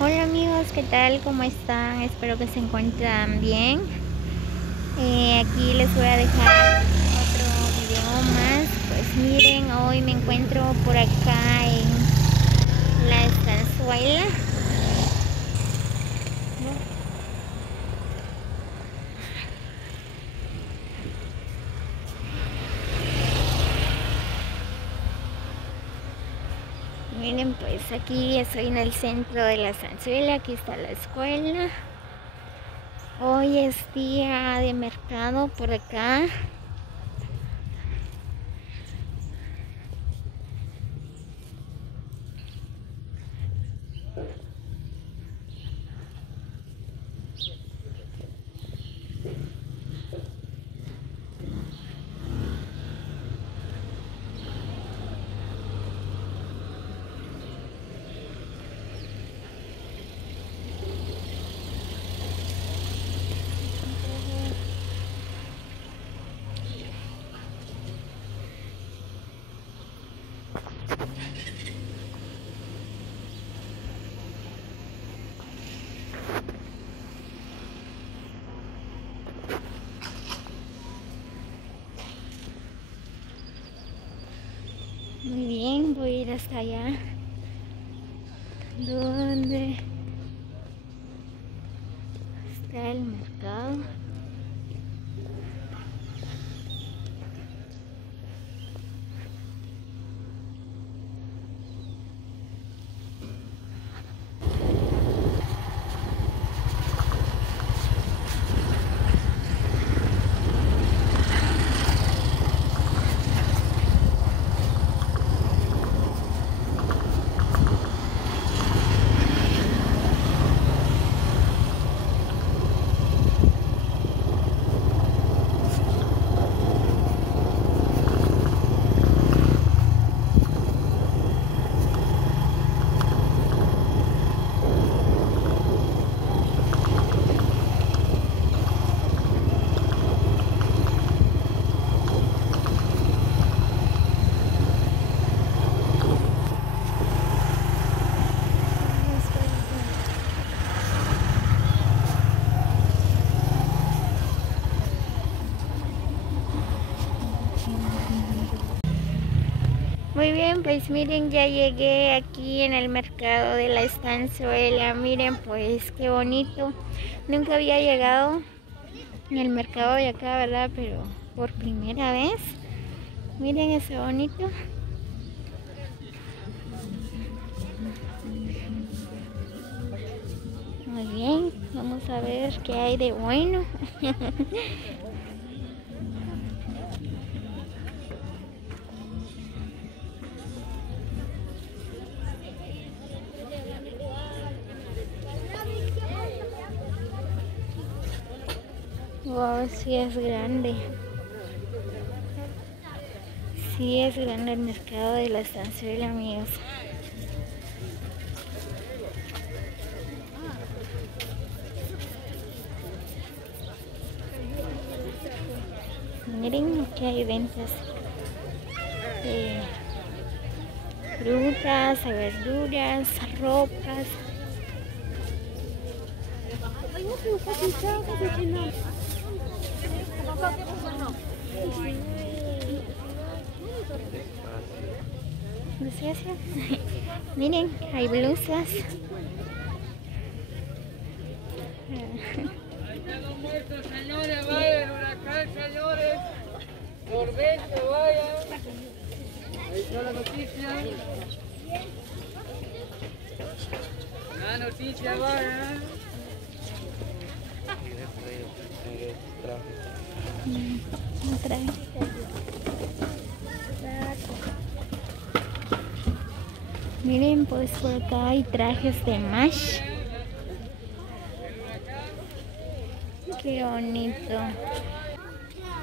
Hola amigos, ¿qué tal? ¿Cómo están? Espero que se encuentran bien. Aquí les voy a dejar otro video más. Pues miren, hoy me encuentro por acá en la estanzuela. Miren, pues aquí estoy en el centro de la estanzuela. Aquí está la escuela. Hoy es día de mercado por acá. Muy bien, voy a ir hasta allá. ¿Dónde está el mercado? Muy bien, pues miren, ya llegué aquí en el mercado de la estanzuela. Miren, pues qué bonito. Nunca había llegado en el mercado de acá, ¿verdad? Pero por primera vez. Miren ese bonito. Muy bien, vamos a ver qué hay de bueno. Wow, sí es grande. Sí es grande el mercado de la estanzuela, amigos. Miren que hay ventas de frutas, verduras, ropas. No sé si miren, hay blusas. Señores, vayan, huracán, señores. Por 20, vayan. Ahí está la noticia. La noticia, vayan. No trae. Miren, pues por acá hay trajes de Mash. Qué bonito.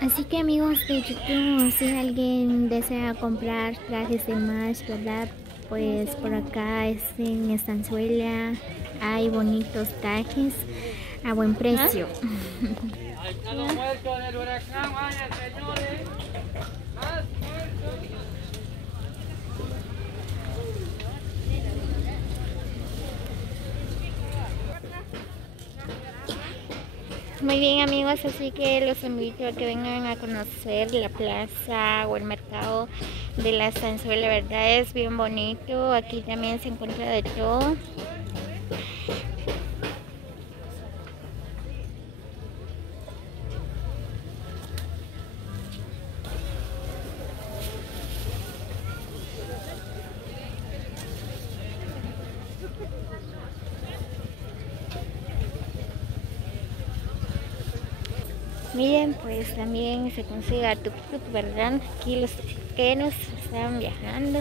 Así que amigos de YouTube, si alguien desea comprar trajes de Mash, ¿verdad? Pues por acá en Estanzuela hay bonitos trajes a buen precio. Ahí están los muertos del huracán, vayan, señores. Más muertos. Muy bien amigos, así que los invito a que vengan a conocer la plaza o el mercado de la Estanzuela. La verdad es bien bonito, aquí también se encuentra de todo. Miren, pues también se consigue tuk-tuk, ¿verdad? Aquí los tuquenos están viajando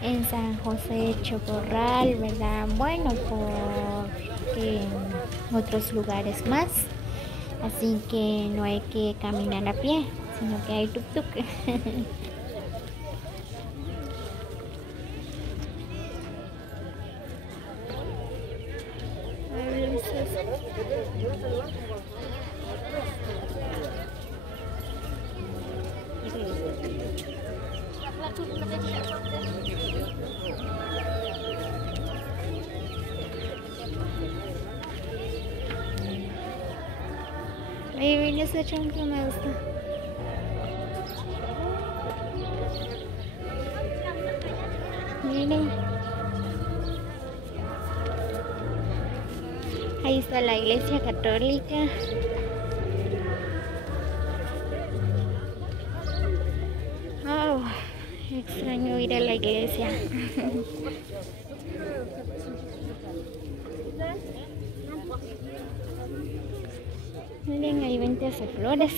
en San José Chocorral, ¿verdad? Bueno, por otros lugares más. Así que no hay que caminar a pie, sino que hay tuk-tuk. Ahí viene ese champú, me gusta. Miren. Ahí está la iglesia católica. Oh, extraño ir a la iglesia. Miren, hay ventas de flores.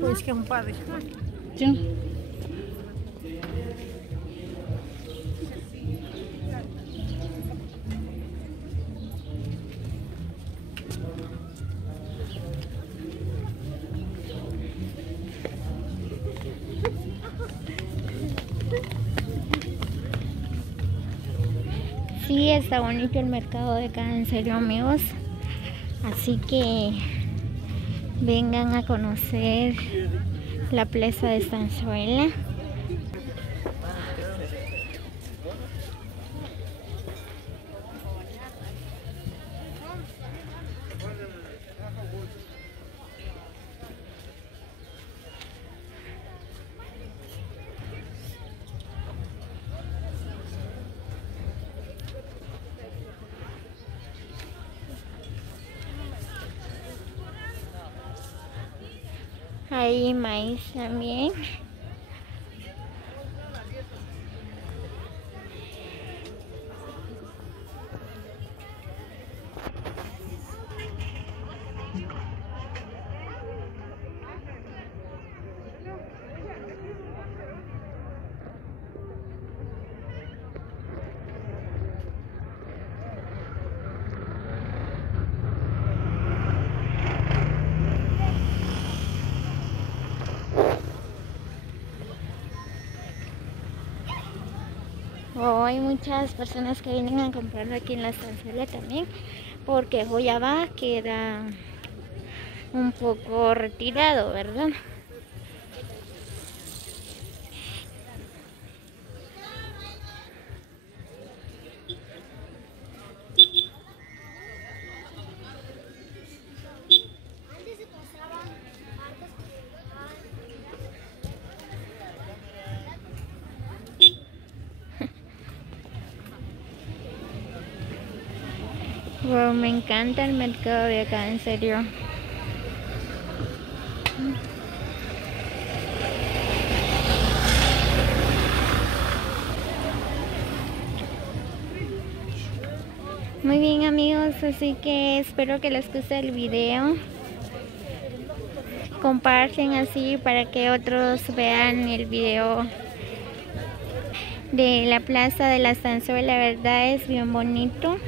Pues que un padre. Sí. Sí, está bonito el mercado de acá, en serio amigos. Así que vengan a conocer la plaza de Estanzuela. Hay maíz también. Oh, hay muchas personas que vienen a comprar aquí en la Estanzuela también, porque Joyabá queda un poco retirado, ¿verdad? Wow, me encanta el mercado de acá, en serio. Muy bien amigos, así que espero que les guste el video. Comparten así para que otros vean el video de la plaza de la Estanzuela. La verdad es bien bonito.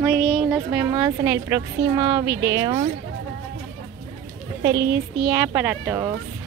Muy bien, nos vemos en el próximo video. Feliz día para todos.